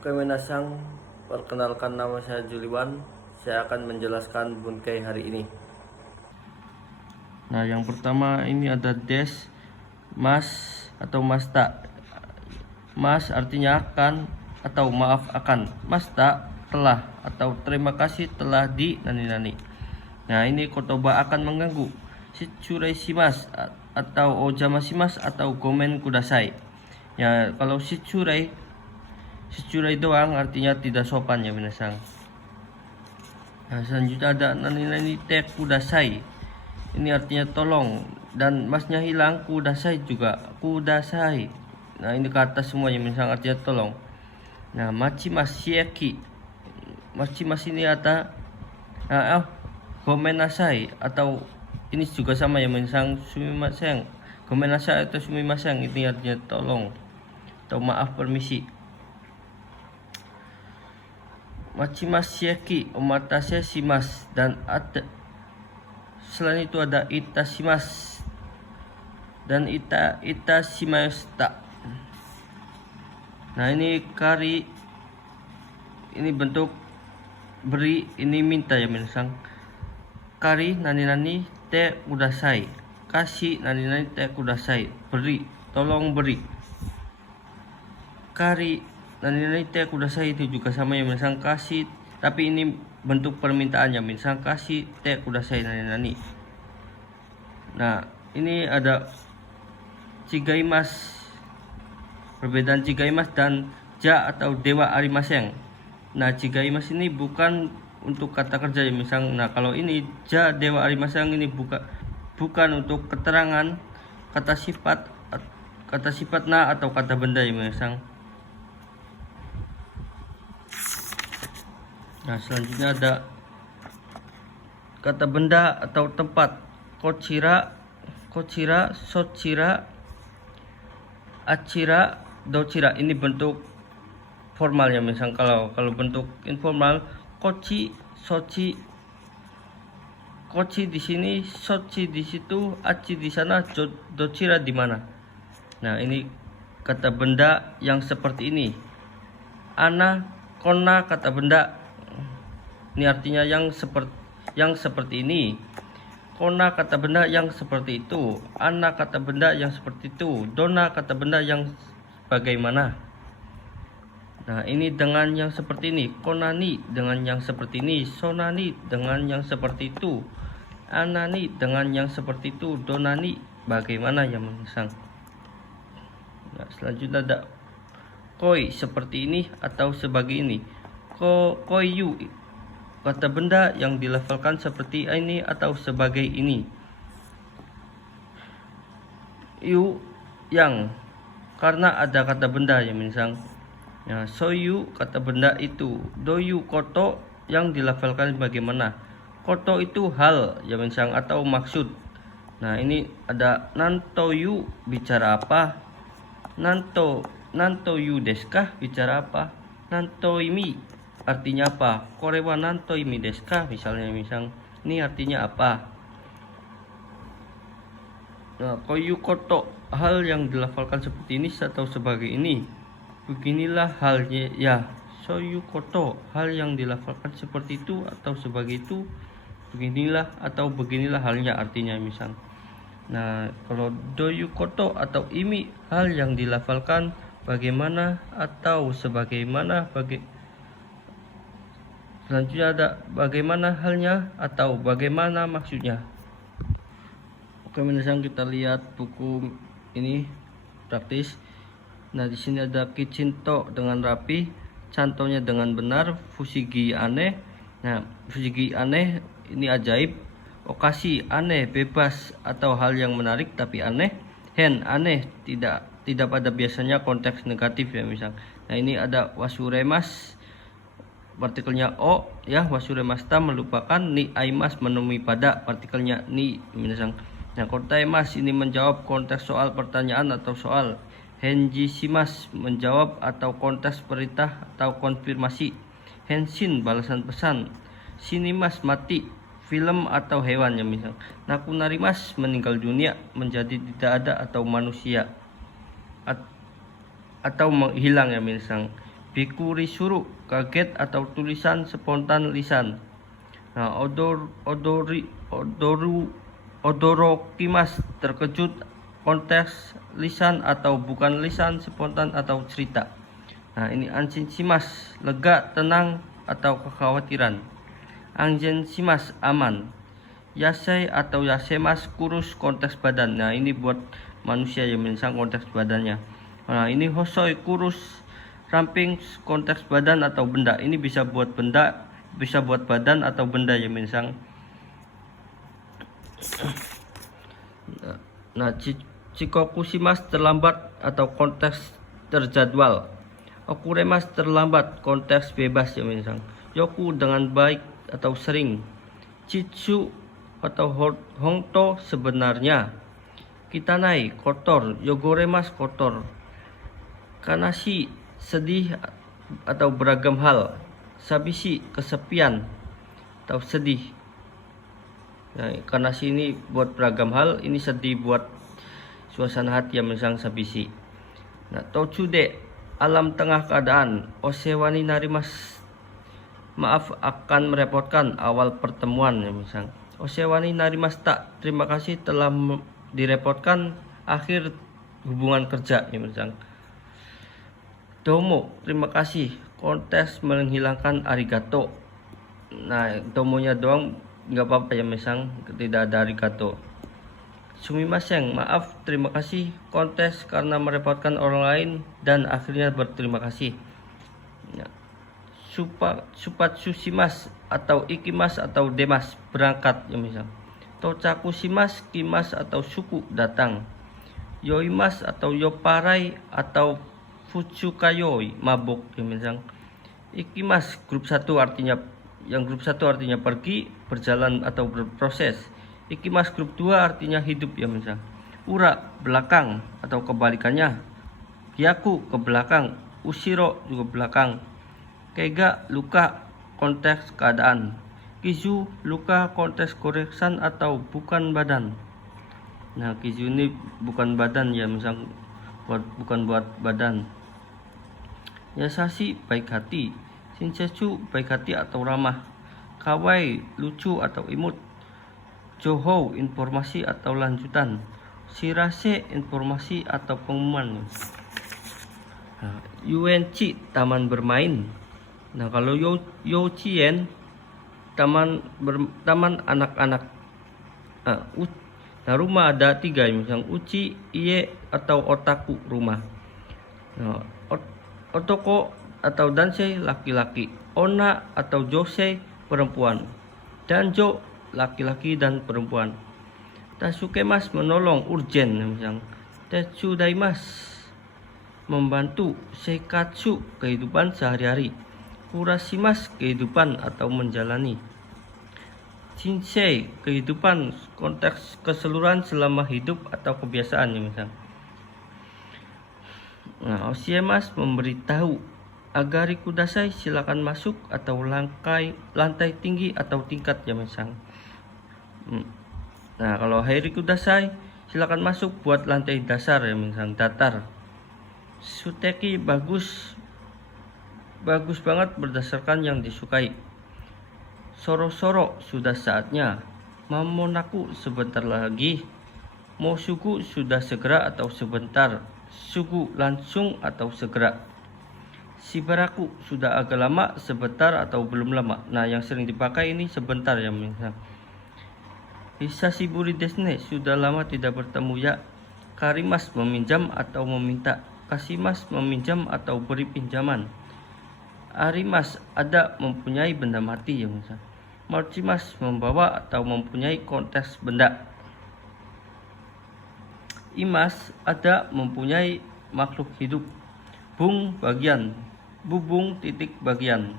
Oke Minasang, perkenalkan nama saya Juliwan. Saya akan menjelaskan bungkai hari ini. Nah, yang pertama ini ada des, mas atau masta. Mas artinya akan atau maaf akan. Masta telah atau terima kasih telah di nani-nani. Nah, ini kotoba akan mengganggu. Shichurai shimasu atau ojamasimasu atau gomen kudasai. Ya, kalau shichurai doang artinya tidak sopan ya minasang. Nah, selanjutnya ada nani-nani te kudasai. Ini artinya tolong, dan masnya hilang, kudasai juga kudasai. Nah, ini kata semuanya minasang artinya tolong. Nah, machimasu shieki. Machimasu ini ada gomenasai atau ini juga sama ya minasang sumimasen. Gomenasai atau sumimasen ini artinya tolong atau maaf permisi. Machimasu shieki omatase shimasu, dan ada selain itu ada itashimasu dan itashimashita. Nah, ini kari, ini bentuk beri, ini minta ya minasang. Kari nani-nani te kudasai, kasih nani-nani te kudasai, beri, tolong beri. Kari nani-nani te kudasai itu juga sama ya minasang, kasih, tapi ini bentuk permintaannya minasang, kasih te kudasai nani-nani. Nah, ini ada chigaimasu. Perbedaan chigaimasu dan ja atau dewa arimasen. Nah, chigaimasu ini bukan untuk kata kerja ya misang. Nah, kalau ini ja dewa arimasen ini bukan untuk keterangan kata sifat na atau kata benda ya misang. Nah, selanjutnya ada kata benda atau tempat. Kochira, sochira, achira, dochira. Ini bentuk formal ya misal. Kalau bentuk informal, kochi, sochi. Kochi di sini, sochi di situ, achi di sana, dochira di mana. Nah, ini kata benda yang seperti ini. Ana, kona, kata benda ini artinya yang seperti ini. Kona kata benda yang seperti itu. Ana kata benda yang seperti itu. Dona kata benda yang bagaimana. Nah, ini dengan yang seperti ini. Konani dengan yang seperti ini. Sonani dengan yang seperti itu. Anani dengan yang seperti itu. Donani bagaimana yang mengesang. Nah, selanjutnya ada koi seperti ini atau sebagai ini. Koyu kata benda yang dilevelkan seperti ini atau sebagai ini. Yu yang karena ada kata benda ya misang. Ya, soyu kata benda itu. Doyu koto yang dilevelkan bagaimana. Koto itu hal ya misang atau maksud. Nah, ini ada nantoyu bicara apa. Nantoyu desu bicara apa. Nantoimi artinya apa? Korewa nanto imi desu ka? Misalnya ini artinya apa? Nah, koyu koto hal yang dilafalkan seperti ini atau sebagai ini. Beginilah halnya ya. Soyu koto hal yang dilafalkan seperti itu atau sebagai itu. Beginilah atau beginilah halnya artinya misal. Nah, kalau doyu koto atau imi hal yang dilafalkan bagaimana atau sebagaimana Selanjutnya ada bagaimana halnya atau bagaimana maksudnya. Oke, minasang, kita lihat buku ini praktis. Nah, di sini ada kichinto dengan rapi, cantonya dengan benar, fusigi aneh. Nah, fusigi aneh ini ajaib, okasi aneh, bebas atau hal yang menarik tapi aneh. Hen aneh, tidak pada biasanya, konteks negatif ya misal. Nah, ini ada wasuremas, partikelnya o ya, wasuremasta melupakan, ni aimas menemui pada, partikelnya ni minasang. Nah, kotaimas ini menjawab, konteks soal pertanyaan atau soal. Henji shimas menjawab atau konteks perintah atau konfirmasi. Henshin balasan pesan. Sinimas mati, film atau hewan ya misal. Nakunarimas meninggal dunia, menjadi tidak ada atau manusia atau menghilang ya misal. bikuri suru, kaget atau tulisan spontan lisan. Nah, odorokimas, terkejut, konteks lisan atau bukan lisan, spontan atau cerita. Nah, ini anshinsimas, lega, tenang atau kekhawatiran. Angensimas, aman. Yasei atau yasemas, kurus, konteks badan. Nah, ini buat manusia yang mensang konteks badannya. Nah, ini hosoi, kurus, ramping, konteks badan atau benda. Ini bisa buat benda, bisa buat badan atau benda yang mensang. Nah, chikokushimas, terlambat atau konteks terjadwal. Okuremas, terlambat, konteks bebas yang mensang. Yoku, dengan baik atau sering. Chitsu atau hongto, sebenarnya. Kitanai, kotor. Yogoremas, kotor. Kanashi, sedih atau beragam hal. Sabishi, kesepian atau sedih. Nah, kanashi ini buat beragam hal, ini sedih buat suasana hati yang mensang sabishi. Nah, tochude, alam tengah keadaan. Osewani narimas, maaf akan merepotkan, awal pertemuan yang mensang. Osewani narimashita, terima kasih telah direpotkan, akhir hubungan kerja yang mensang. Domo, terima kasih, konteks menghilangkan arigato. Nah, domonya doang nggak apa-apa ya mesang, tidak ada arigato. Sumimasen, maaf, terima kasih, konteks karena merepotkan orang lain dan akhirnya berterima kasih. Nah, supatsushimas atau ikimas atau demas, berangkat ya mesang. Tochakushimas, kimas atau suku, datang. Yoimas atau yoparai atau futsukayoi, mabuk ya mensang. Ikimas, grup 1 artinya, yang grup 1 artinya pergi, berjalan atau berproses. Ikimas grup 2 artinya hidup ya mensang. Ura, belakang atau kebalikannya. Hyaku, ke belakang. Ushiro, juga belakang. Keiga, luka, konteks keadaan. Kizu, luka, konteks goresan atau bukan badan. Nah, kizu ini bukan badan ya mensang, bukan buat badan. Yasashi, baik hati. Shinsetsu, baik hati atau ramah. Kawai, lucu atau imut. Johou, informasi atau lanjutan. Shirase, informasi atau pengumuman. Nah, Yuenchi, taman bermain. Nah, kalau Youchien, taman anak-anak. Nah, rumah ada 3, misalnya uchi, ie atau otaku, rumah. Nah, otoko atau dansei, laki-laki. Onna atau josei, perempuan. Danjo, laki-laki dan perempuan. Tasukemas, menolong, urgen misalnya. Tetsudaimas, membantu. Seikatsu, kehidupan sehari-hari. Kurashimas, kehidupan atau menjalani. Shinsei, kehidupan, konteks keseluruhan selama hidup atau kebiasaan ya misalnya. Nah, osiemas, memberitahu. Agari kudasai, silakan masuk atau lantai tinggi atau tingkat ya misang. Nah, kalau hairi kudasai, silakan masuk buat lantai dasar ya misang, datar. Suteki, bagus banget berdasarkan yang disukai. Soro-soro, sudah saatnya. Mamonaku, sebentar lagi. Mosuku, sudah segera atau sebentar. Sugu, langsung atau segera. Shibaraku, sudah agak lama, sebentar atau belum lama. Nah, yang sering dipakai ini sebentar ya misal. Hisashiburi desu ne, sudah lama tidak bertemu ya. Karimas, meminjam atau meminta. Kasimas, meminjam atau beri pinjaman. Arimas, ada, mempunyai benda mati ya misal. Marchimas, membawa atau mempunyai konteks benda. Imas, ada, mempunyai makhluk hidup. Bung, bagian. Bubung, titik, bagian.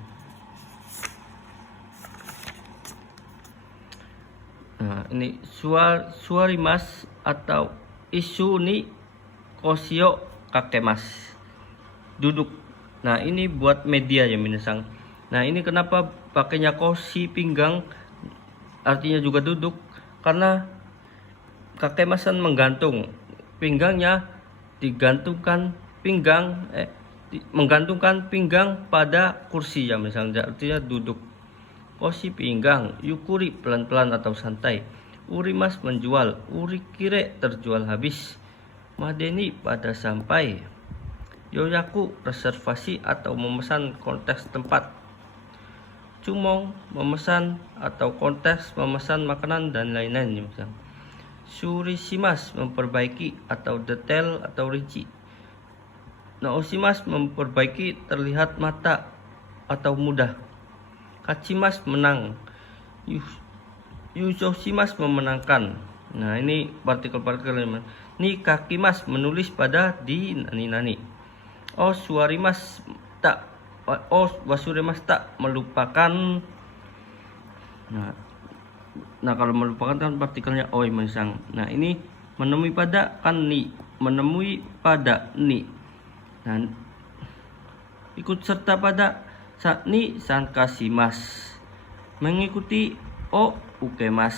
Nah, ini suarimas atau isu ni kosio kakemas, duduk. Nah, ini buat media ya minasang. Nah, ini kenapa pakainya koshi, pinggang, artinya juga duduk, karena kakemasan menggantung. Pinggangnya digantungkan, pinggang menggantungkan pinggang pada kursi ya misalnya, artinya duduk. Koshi pinggang, yukuri pelan-pelan atau santai. Urimas menjual, urikire terjual habis. Madeni pada sampai. Yoyaku reservasi atau memesan konteks tempat. Cumong memesan atau konteks memesan makanan dan lain-lain ya misalnya. Surishimas memperbaiki atau detail atau rinci. Naosimas memperbaiki terlihat mata atau mudah. Kachimas menang. Yuzoshimas memenangkan. Nah ini partikel-partikel. Ni kakimas menulis pada di nani-nani. Suarimas tak. Wasurimas tak melupakan. Nah kalau melupakan kan partikelnya oi menisang. Nah ini menemui pada kan ni. Menemui pada ni. Nah, ikut serta pada ni sankasimas, mengikuti ukemas.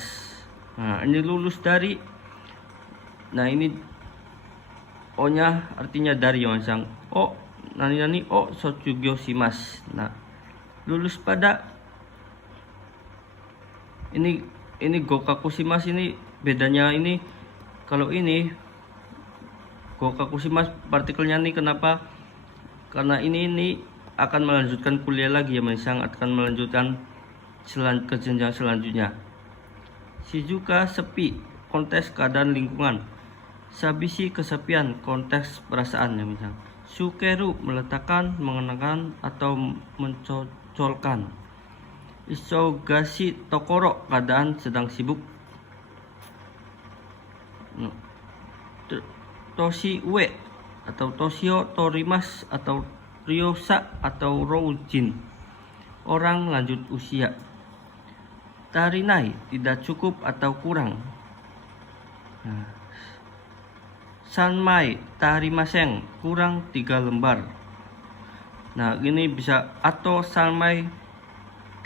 Nah ini lulus dari. Nah ini nya artinya dari yang sang nani sochugyoshimas. Nah lulus pada ini gokakushimas. Ini bedanya ini, kalau ini gokakushimas partikelnya nih, kenapa? Karena ini akan melanjutkan kuliah lagi ya Misang, akan melanjutkan ke jenjang selanjutnya. Shizuka sepi, konteks keadaan lingkungan. Sabisi kesepian, konteks perasaan ya Misang. Sukeru meletakkan, mengenakan atau mencocolkan. Isogashi tokoro, keadaan sedang sibuk. Toshi ue atau toshio torimas atau ryosa atau roujin, orang lanjut usia. Tarinai, tidak cukup atau kurang. Nah, sanmai tarimaseng, kurang 3 lembar. Nah ini bisa atau sanmai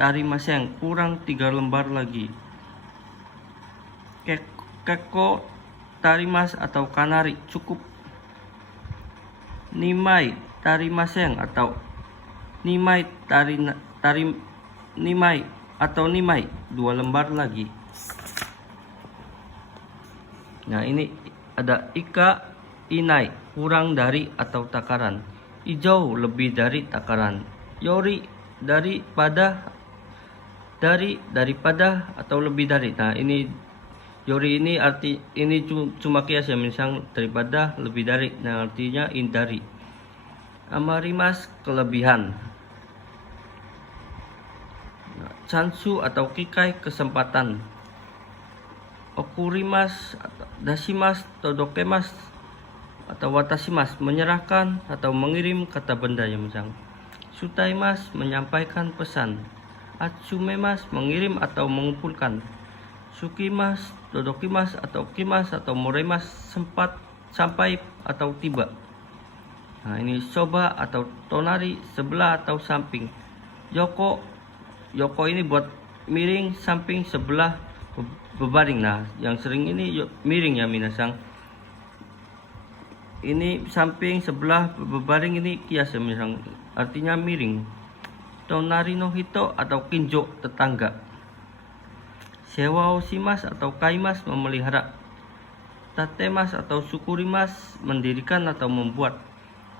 tarimaseng, kurang 3 lembar lagi. Keko tarimas atau kanari, cukup. Nimai tarimaseng atau nimai nimai atau nimai, 2 lembar lagi. Nah ini ada ika inai, kurang dari atau takaran. Ijau, lebih dari takaran. Yori, daripada atau lebih dari. Nah ini yori ini cuma kias ya, misal daripada, lebih dari. Nah artinya dari. Amarimas, kelebihan. Nah, chansu atau kikai, kesempatan. Okurimas, dashimas, todokemas atau watashimas, menyerahkan atau mengirim kata benda ya misal. Sutaimas, menyampaikan pesan. Atsumemas, mengirim atau mengumpulkan. Sukimas, dodokimas atau kimas atau moremas, sempat, sampai atau tiba. Nah ini soba atau tonari, sebelah atau samping. Yoko ini buat miring, samping, sebelah, bebaring. Nah yang sering ini miring ya minasang. Ini samping, sebelah, bebaring, ini kias ya minasang, artinya miring. Tonari no hito atau kinjo, tetangga. Sewa oshimas atau kaimas, memelihara. Tatemas atau sukurimas, mendirikan atau membuat.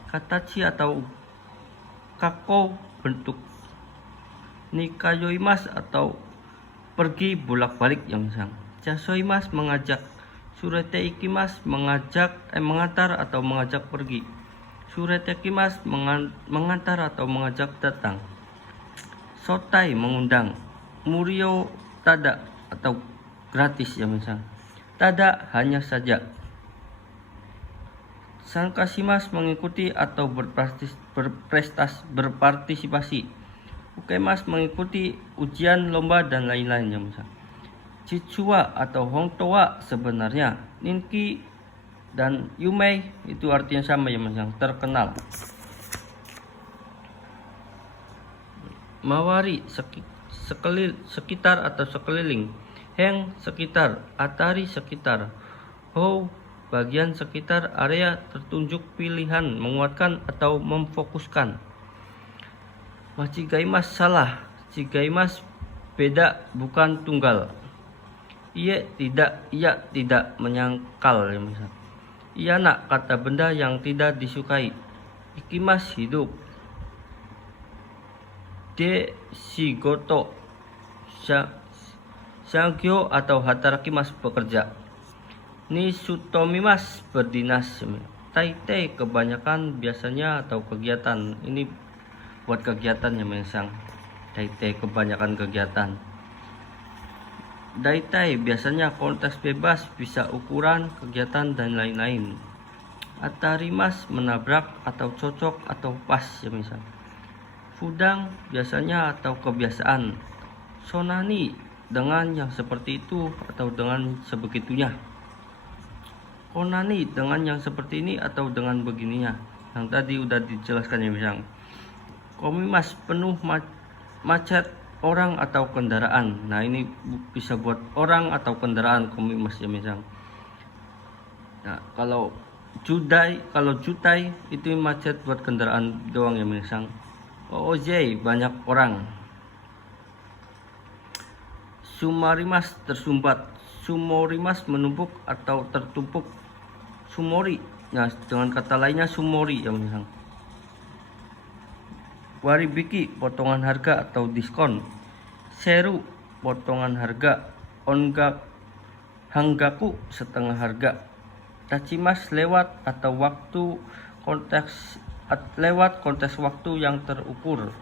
Katachi atau kako, bentuk. Nikayoimas atau pergi bolak-balik yang sang. Jasoimas, mengajak. Surete ikimas, mengantar atau mengajak pergi. Surete kimas, mengantar atau mengajak datang. Sotai, mengundang. Murio tada atau gratis ya misal. Tada, hanya saja. Sankasimas, mengikuti atau berpartisipasi. Ukemas, mengikuti ujian, lomba dan lain-lain ya misal. Chichua atau Hongtoa, sebenarnya. Ninki dan Yumei itu artinya sama ya misal, terkenal. Mawari, sekitar atau sekeliling. Heng, sekitar. Atari, sekitar. Hou, bagian sekitar area tertunjuk pilihan menguatkan atau memfokuskan. Mas cigaimas salah, cigaimas beda bukan tunggal. Iya tidak menyangkal ya misal. Iya nak kata benda yang tidak disukai. Ikimas hidup. De shigoto. Shangyo atau hatarakimas bekerja. Ni sutomimas berdinas. Taite kebanyakan biasanya atau kegiatan. Ini buat kegiatan ya mesang. Taite kebanyakan kegiatan. Daitai biasanya konteks bebas, bisa ukuran, kegiatan dan lain-lain. Atarimas menabrak atau cocok atau pas ya misal. Fudang biasanya atau kebiasaan. Sonani dengan yang seperti itu atau dengan sebegitunya. Konani dengan yang seperti ini atau dengan begininya. Yang tadi udah dijelaskan ya misal. Komimas penuh macet orang atau kendaraan. Nah ini bisa buat orang atau kendaraan komimas ya misal. Nah kalau jutai itu macet buat kendaraan doang ya misal. OJ banyak orang. Sumarimas tersumbat. Sumorimas menumpuk atau tertumpuk. Sumori. Nah dengan kata lainnya sumori ya misal. Waribiki potongan harga atau diskon. Seru potongan harga. Hanggaku setengah harga. Tachimas lewat atau waktu konteks waktu yang terukur.